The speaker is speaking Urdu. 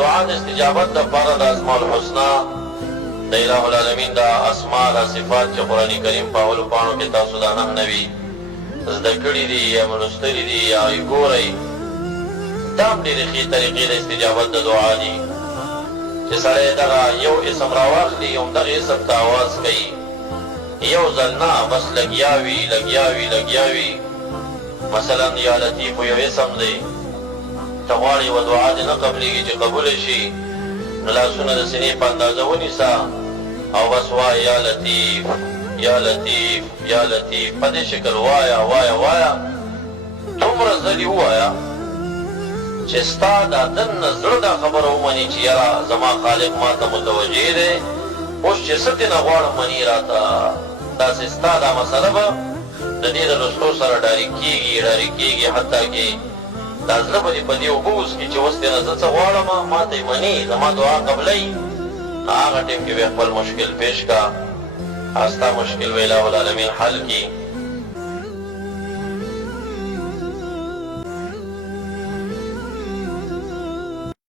دعا د استجابت دپاره د اسماء الحسنا د الہ العالمین دا اسماء دا صفات چې قرآن کریم په اولو پاڼو کې تاسو دا نه نوي زده کړي دي یا لوستلي دي یا یې ګورئ دا هم ډېرې ښې طریقې د استجابت د دعا دي چې سړی دغه یو اسم راواخلي همدغه اسم ته آواز کوي یو ځل نه بس لګیا وي لګیا وي لګیا وي مثلا یا لطیف یو اسم دی ته غواړې یوه دعا دې نه قبلېږي چې قبوله شي نو لاسونه د سینې په اندازه ونیسه او بس وایه یا لطیف یا لطیف یا لطیف په دې شکل وایه وایه وایه دومره ځلې ووایه چې ستا دا دننه زړه دا خبره ومني چې یاره زما خالق ما ته متوجه دی اوس چې څه ترې نه غواړم مني راته داسې ستا دا مسله به د دې د لوستو سره ډارې کېږي حتی کې دا زړه به دې په دې اوبه وڅکي چې اوس ترې نه زه څه غواړم ما ته یې مني زما دعا قبلوي نو هغه ټیم کې بیا خپل مشکل پیش کا ستا مشکل به الہ العالمین حل کړي